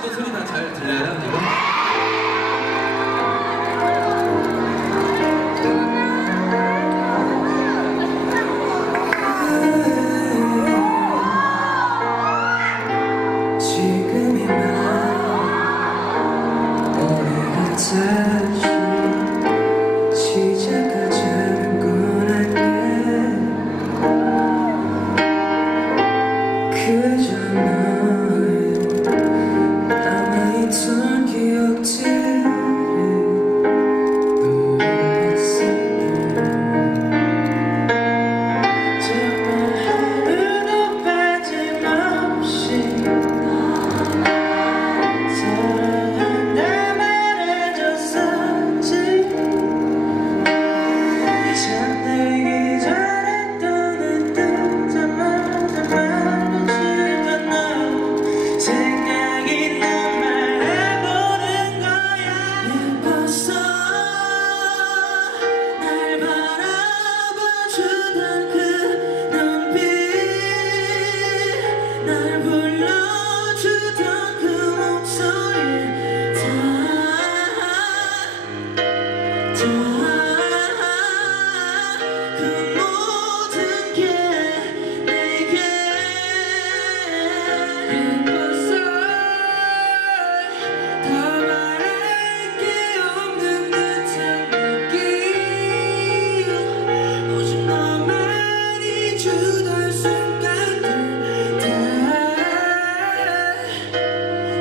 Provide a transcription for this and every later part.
번 소리 다 잘 들려요? 지금? said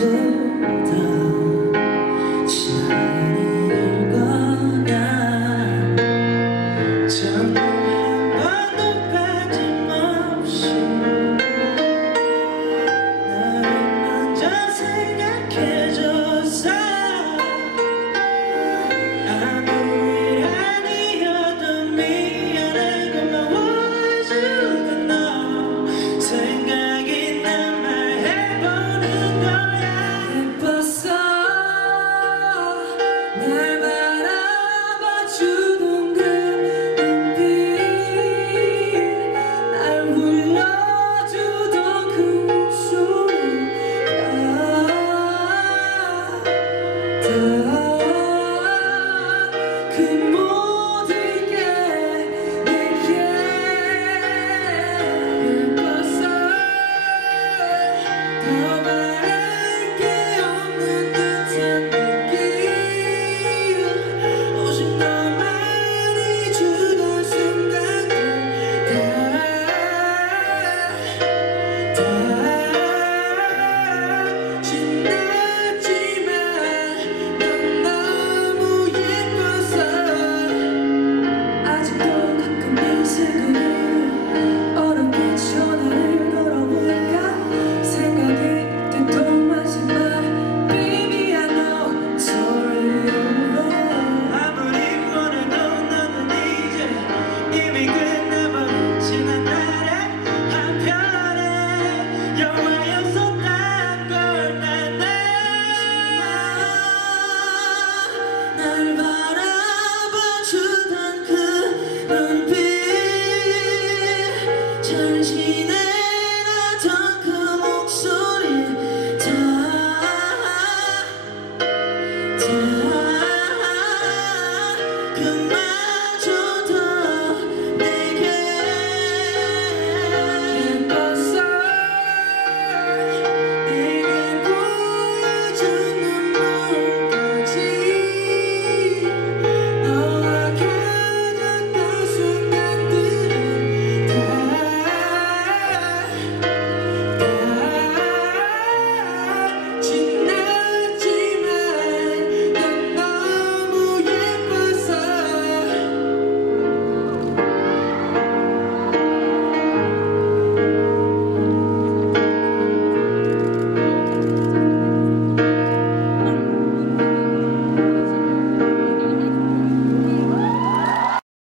着他。could Good night.